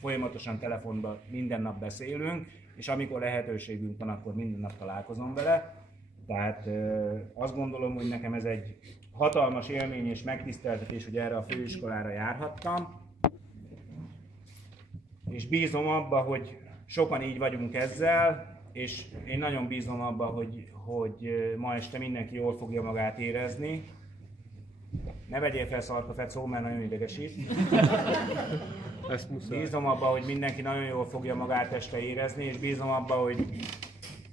Folyamatosan telefonban minden nap beszélünk, és amikor lehetőségünk van, akkor minden nap találkozom vele. Tehát azt gondolom, hogy nekem ez egy hatalmas élmény és megtiszteltetés, hogy erre a főiskolára járhattam. És bízom abba, hogy sokan így vagyunk ezzel, és én nagyon bízom abba, hogy ma este mindenki jól fogja magát érezni. Ne vegyél fel szarkafet szó, mert nagyon idegesít. Bízom abba, hogy mindenki nagyon jól fogja magát este érezni, és bízom abba,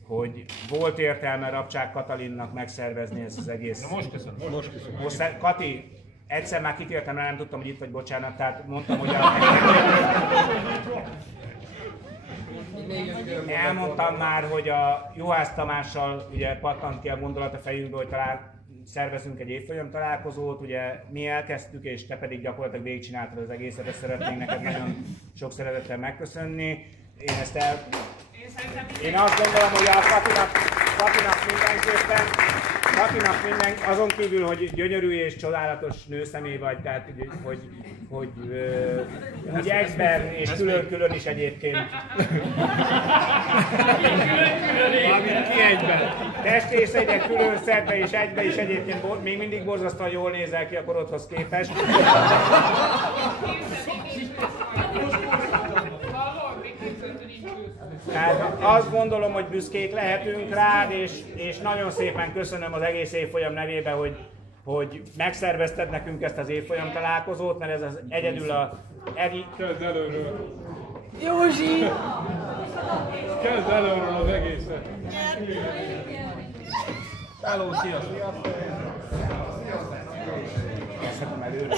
hogy volt értelme Rabcsák Katalinnak megszervezni ezt az egész. Na most köszönöm. Kati, egyszer már kitértem rá, nem tudtam, hogy itt vagy, bocsánat, tehát mondtam, hogy elmondtam már, hogy a Juhász Tamással ugye pattant ki a gondolat a fejünkbe, hogy szervezünk egy évfolyam találkozót, ugye mi elkezdtük, és te pedig gyakorlatilag végigcsináltad az egészet, ezt szeretnénk neked nagyon sok szeretettel megköszönni. Én azt gondolom, hogy a Katinak mindenképpen, azon kívül, hogy gyönyörű és csodálatos nőszemély vagy, tehát hogy egyben és külön-külön is egyébként. Ki egyben? Testrészeidet külön szedve és egyben is egyébként még mindig borzasztóan jól nézel ki a korodhoz képest. Tehát azt gondolom, hogy büszkék lehetünk rád, és nagyon szépen köszönöm az egész évfolyam nevében, hogy megszervezted nekünk ezt az évfolyam találkozót, mert ez az egyedül a... Kezd előről! Józsi! Kezd előről az egészet! Hello, sziasztok! Kezdhetem előről.